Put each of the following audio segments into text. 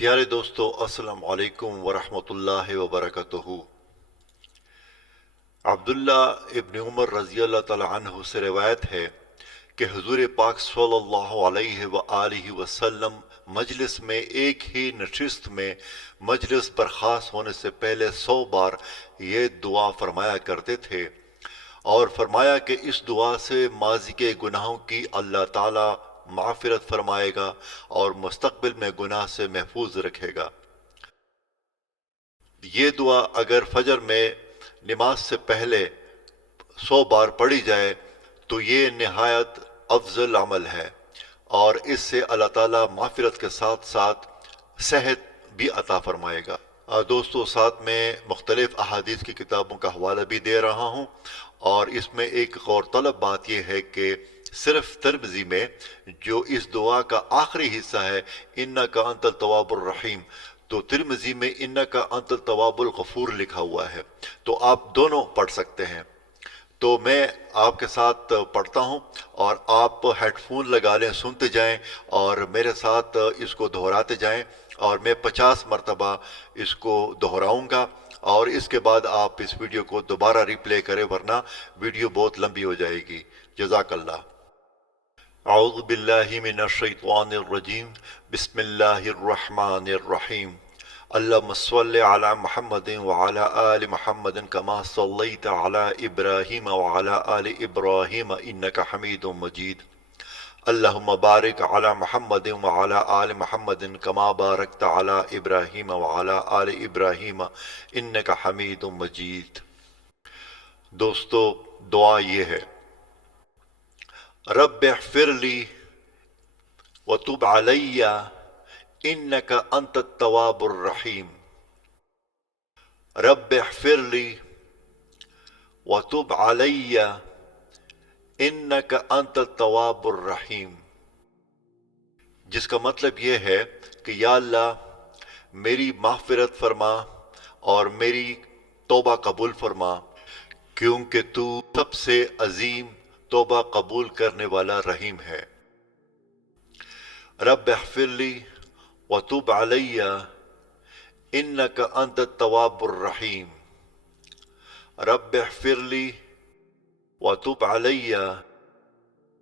پیارے دوستو، السلام علیکم ورحمۃ اللہ وبرکاتہ۔ عبداللہ ابن عمر رضی اللہ تعالی عنہ سے روایت ہے کہ حضور پاک صلی اللہ علیہ وآلہ وسلم مجلس میں ایک ہی نشست میں مجلس برخاست ہونے سے پہلے 100 بار یہ دعا فرمایا کرتے تھے، اور فرمایا کہ اس دعا سے ماضی کے گناہوں کی اللہ تعالی معافرت فرمائے گا اور مستقبل میں گناہ سے محفوظ رکھے گا۔ یہ دعا اگر فجر میں نماز سے پہلے 100 بار پڑھی جائے تو یہ نہایت افضل عمل ہے، اور اس سے اللہ تعالیٰ معافرت کے ساتھ ساتھ صحت بھی عطا فرمائے گا۔ دوستو، ساتھ میں مختلف احادیث کی کتابوں کا حوالہ بھی دے رہا ہوں، اور اس میں ایک غور طلب بات یہ ہے کہ صرف ترمذی میں جو اس دعا کا آخری حصہ ہے اِنَّکَ أَنْتَ التَّوَّابُ الرَّحِيمُ، تو ترمذی میں اِنَّکَ أَنْتَ التَّوَّابُ الْغَفُورُ لکھا ہوا ہے، تو آپ دونوں پڑھ سکتے ہیں۔ تو میں آپ کے ساتھ پڑھتا ہوں اور آپ ہیڈ فون لگا لیں، سنتے جائیں اور میرے ساتھ اس کو دہراتے جائیں، اور میں 50 مرتبہ اس کو دہراؤں گا، اور اس کے بعد آپ اس ویڈیو کو دوبارہ ریپلے کریں ورنہ ویڈیو بہت لمبی ہو جائے گی۔ جزاک اللہ۔ اعوذ باللہ من الشیطان الرجیم، بسم اللہ الرحمن الرحیم۔ اللہم صلی علی محمد وعلی آل محمد کما صلیت علی ابراہیم وعلی آل ابراہیم انک حمید مجید۔ اللہم بارک علی محمد وعلی آل محمد کما بارکت علی ابراہیم وعلی آل ابراہیم انک حمید مجید۔ دوستو، دعا یہ ہے: رب اغفر لی وتب علی انک انت التواب الرحیم۔ رب اغفر لی وتب علی انک انت التواب الرحیم، جس کا مطلب یہ ہے کہ یا اللہ میری مغفرت فرما اور میری توبہ قبول فرما، کیونکہ تو سب سے عظیم توبہ قبول کرنے والا رحیم ہے۔ رب اغفر لی وتب علی انک انت التواب الرحیم۔ رب اغفر لی وتب علی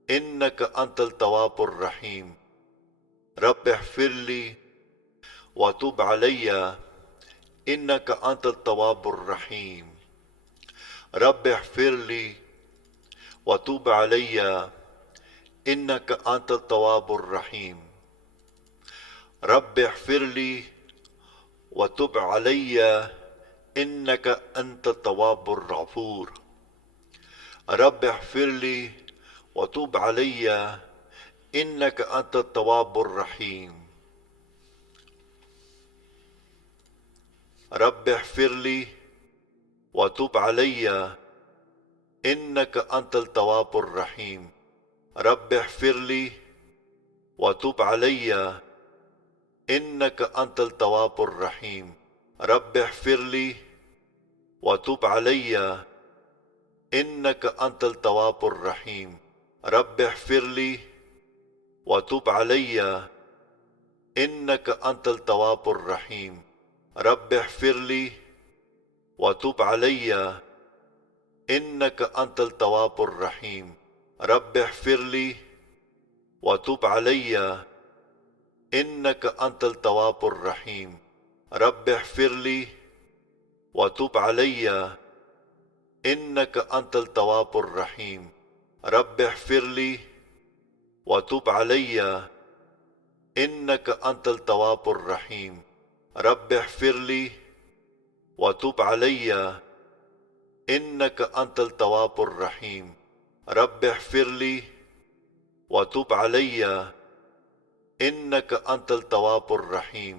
انک انت التواب الرحیم۔ رب اغفر لی وتب علی انک انت التواب الرحیم۔ رب اغفر لی وتب علی انک انت التواب الرحیم۔ رب اغفر لی وتب علی انک انت التواب الغفور۔ رب اغفر لی وتب علی انک انت التواب الرحیم۔ رب اغفر لی وتب علی انک انت التواب الرحیم۔ رب اغفر لی وتب علی انک انت التواب الرحیم۔ رب اغفر لی وتب علی انک انت التواب الرحیم۔ رب اغفر لی وتب علی انک انت التواب الرحیم۔ رب اغفر لی وتب علی انک انت التواب الرحیم۔ رب اغفر لی وتب علی انک انت التواب الرحیم۔ رب اغفر لی وتب علی انک انت التواب الرحیم۔ رب اغفر لی وتب علی انک انت التواب الرحیم۔ رب اغفر لی وتب علی انک انت التواب الرحیم۔ رب اغفر لی وتب علی انک انت التواب الرحیم۔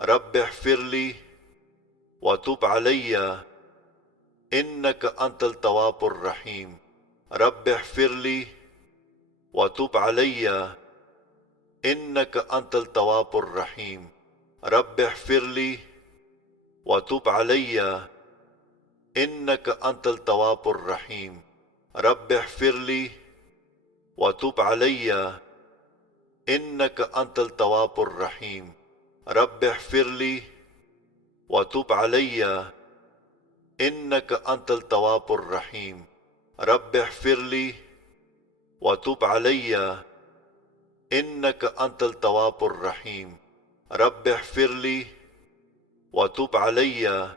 رب اغفر لی وتب علی انک انت التواب الرحیم۔ رب اغفر لی وتب علی انک انت التواب الرحیم۔ رب اغفر لی وتب علی انک انت التواب الرحیم۔ رب اغفر لی وتب علی انک انت التواب الرحیم۔ رب اغفر لي وتب علي إنك أنت التواب الرحيم. رب اغفر لي وتب علي إنك أنت التواب الرحيم. رب اغفر لي وتب علي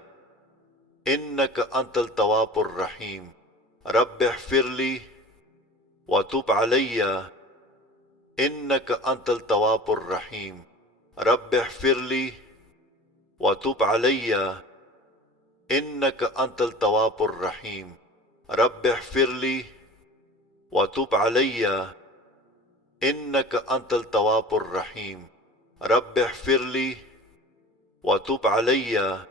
إنك أنت التواب الرحيم. رب اغفر لي وتب علي إنك أنت التواب الرحيم. رب اغفر لي وتب علي إنك أنت التواب الرحيم. رب اغفر لي وتب علي إنك أنت التواب الرحيم. رب اغفر لي وتب علي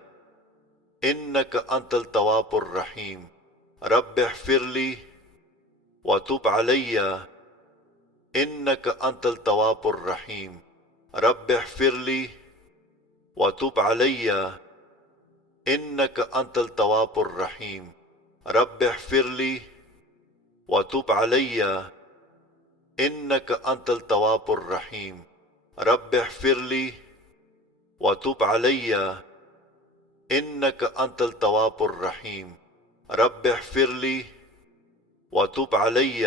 إنك أنت التواب الرحيم. رب اغفر لي وتب علي إنك أنت التواب الرحيم. رب اغفر لي وتب علي إنك أنت التواب الرحيم. رب اغفر لي وتب علي إنك أنت التواب الرحيم. رب اغفر لي وتب علي إنك أنت التواب الرحيم. رب اغفر لي وتب علي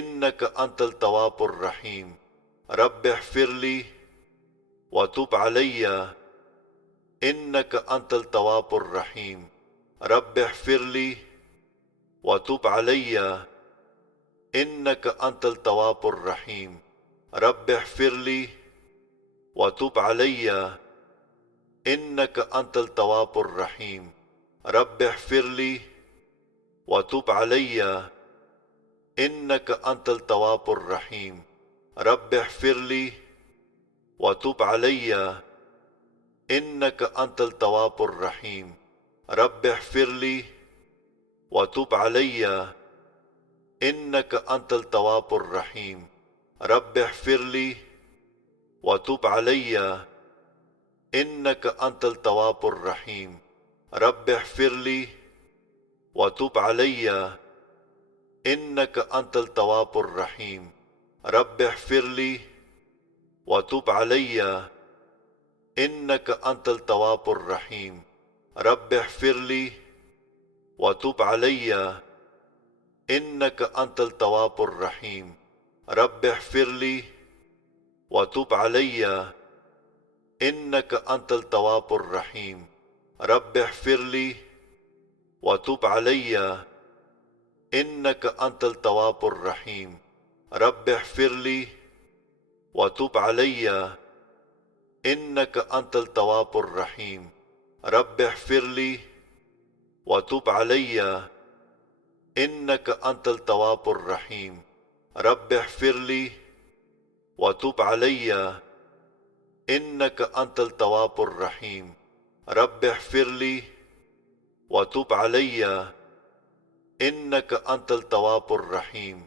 إنك أنت التواب الرحيم. رب اغفر لي وتب علي إنك أنت التواب الرحيم. رب اغفر لي وتب علي إنك أنت التواب الرحيم. رب اغفر لي وتب علي إنك أنت التواب الرحيم. رب اغفر لي وتب علي إنك أنت التواب الرحيم. رب اغفر لي وتب علي إنك أنت التواب الرحيم. رب اغفر لي وتب علي إنك أنت التواب الرحيم. رب اغفر لي وتب علي إنك أنت التواب الرحيم. رب اغفر لي وتب علي إنك أنت التواب الرحيم. رب اغفر لي وتب علي إنك أنت التواب الرحيم. رب اغفر لي وتب علي إنك أنت التواب الرحيم. رب اغفر لي وتب علي إنك أنت التواب الرحيم. رب اغفر لي وتب علي إنك أنت التواب الرحيم. رب اغفر لي وتب علي إنك أنت التواب الرحيم. رب اغفر لي وتب علي إنك أنت التواب الرحيم. رب اغفر لي وتب علي إنك أنت التواب الرحيم. رب اغفر لي وتب علي إنك أنت التواب الرحيم. رب اغفر لي وتب علي إنك أنت التواب الرحيم. رب اغفر لي وتب علي إنك أنت التواب الرحيم. رب اغفر لي رب اغفر لي وتب علي إنك أنت التواب الرحيم. رب اغفر لي وتب علي إنك أنت التواب الرحيم.